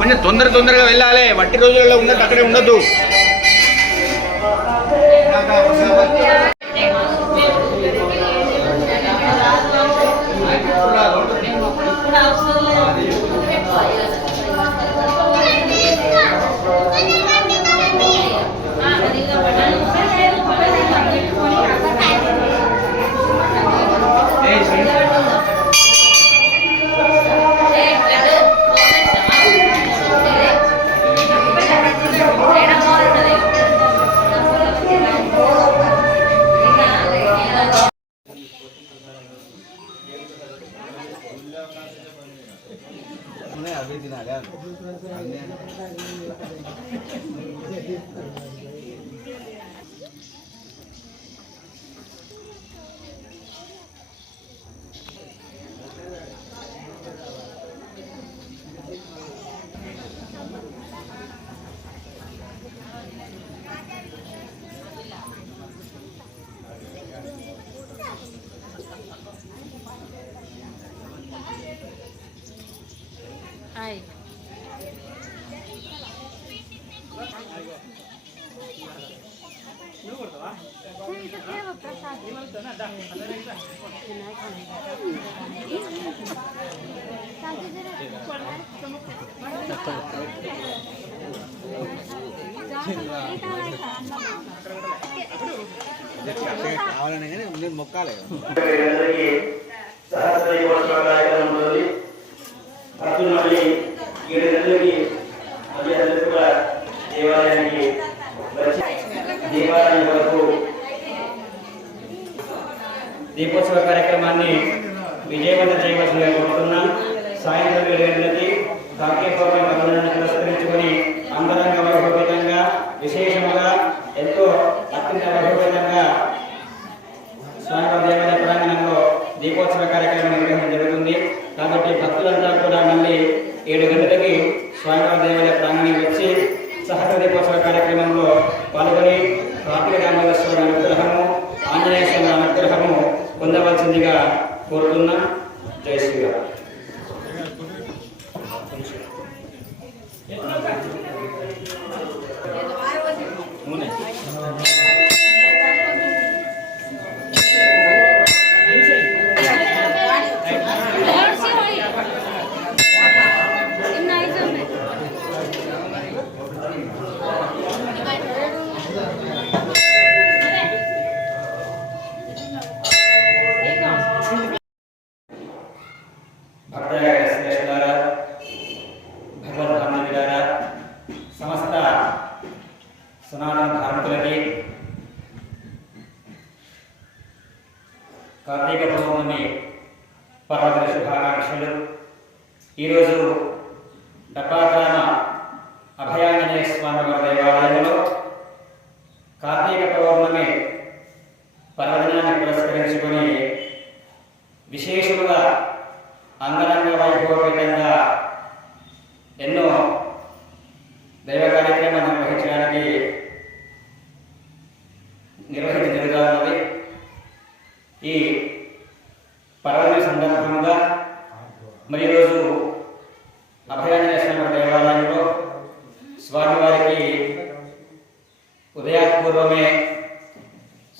కొంచెం తొందరగా వెళ్ళాలి. వట్టి రోజులలో ఉన్నట్టు అక్కడే ఉండద్దు. కావాలనే కానీ నేను మొక్కాలి. దేవాలయానికి దేవాలయం వరకు దీపోత్సవ కార్యక్రమాన్ని విజయవంతం చేయవలసిందిగా కోరుతున్నాం. సాయంత్రం 7 గంటలకి కార్తీక పౌర్ణమి పర్వదినాన్ని పురస్కరించుకొని అంగరంగ వైభవంగా విశేషముగా ఎంతో అత్యంత వైభవంగా స్వామివారి దేవాలయ ప్రాంగణంలో దీపోత్సవ కార్యక్రమం నిర్వహించడం జరుగుతుంది. కాబట్టి భక్తులంతా కూడా మళ్ళీ 7 గంటలకి స్వామివారి దేవాలయ ప్రాంగణం వచ్చి సహస్ర దీపోత్సవ కార్యక్రమంలో పాల్గొని కార్తీక దామోదర స్వామి అనుగ్రహము, ఆంజనేయ స్వామి అనుగ్రహము పొందవలసిందిగా కోరుతున్నాం. జై శ్రీరామ్. సమస్త సనాతన ధార్మికులకి కార్తీక పౌర్ణమి పర్వదిన శుభాకాంక్షలు. ఈరోజు డబ్బాగ్రామ అభయాంజనేయ స్వామి వారి దేవాలయంలో కార్తీక పౌర్ణమి పర్వదినాన్ని పురస్కరించుకొని విశేషముగా అంగరంగ వైభవపేతంగా ఎన్నో దైవ కార్యక్రమాలు నిర్వహించ జరుగుతూ ఉన్నది. ఈ పర్వదిన సందర్భంగా మరి ఈరోజు అభయాంజనేయ స్వామి దేవాలయంలో స్వామివారికి ఉదయాత్పూర్వమే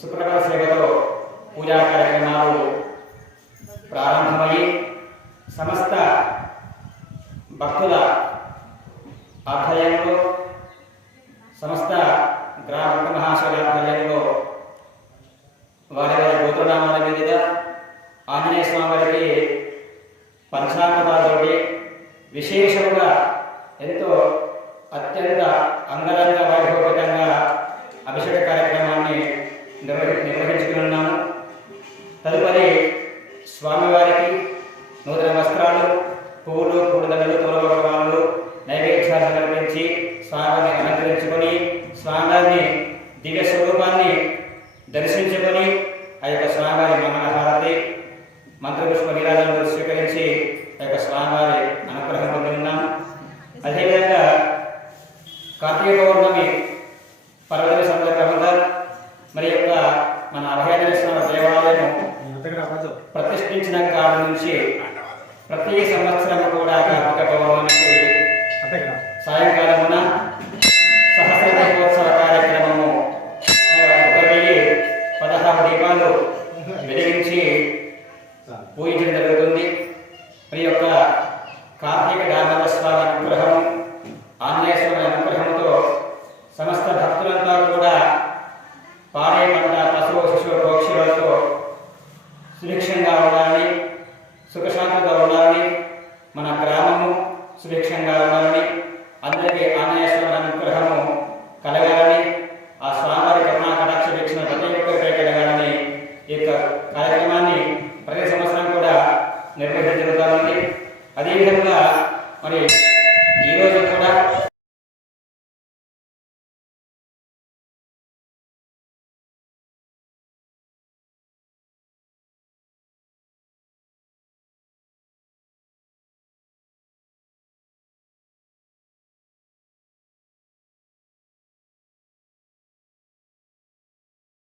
సుప్రభాత సేవతో పూజా కార్యక్రమాలు ప్రారంభమయ్యి సమస్త భక్తుల ఆధ్వర్యంలో సమస్త గ్రామ మహాశివుల ఆధ్వర్యంలో వారి వారి గోత్రనామాల మీదుగా ఆంజనేయ స్వామి వారికి పంచామృతాలతోటి విశేషంగా ఎంతో అత్యంత అంగరంగ వైభవపేతంగా అభిషేక కార్యక్రమాన్ని నిర్వహించుకున్నాము. తదుపరి స్వామివారికి నూతన వస్త్రాలు పువ్వులు పూలదండలు తోలభగవానులు నైవేద్యాలు సమర్పించి స్వామిని అలంకరించుకొని స్వామివారిని దివ్య స్వరూపాన్ని దర్శించుకొని ఆ యొక్క స్వామివారి మంగళహారతి మంత్రపుష్ప నీరాజనలు స్వీకరించి ఆ యొక్క స్వామివారి అనుగ్రహం పొంది ఉన్నాం. అదేవిధంగా కార్తీక పౌర్ణమి పర్వదిన సందర్భంగా మరి యొక్క మన అభయాంజనేయ స్వామి దేవాలయం ప్రతిష్ఠించిన కాలం నుంచి ప్రతి సంవత్సరం కూడా కార్తీక పౌర్ణమికి సాయంకాలమున సహస్ర దీపోత్సవ కార్యక్రమము 1016 దీపాలు వెలిగించి పూజించడం జరుగుతుంది. మరి యొక్క కార్తీక దామోదర స్వామి అనుగ్రహం ఆంజనేయ స్వామి అనుగ్రహంతో సమస్త భక్తులంతా కూడా పాడే పంట పశువు శిశువు పక్షులతో సుభిక్షంగా ఉండాలని, సుఖశాంతిగా ఉండాలని, మన గ్రామము సుభిక్షంగా ఉండాలని, అందరికీ ఆంజనేయ స్వామి అనుగ్రహము కలగాలని, ఆ స్వామివారి కరుణా కటాక్ష వీక్షణ ప్రతి ఒక్కరిపై కలగాలని ఈ యొక్క కార్యక్రమాన్ని ప్రతి సంవత్సరం కూడా నిర్వహించడం జరుగుతూ ఉంది. అదేవిధంగా మరి ఈరోజు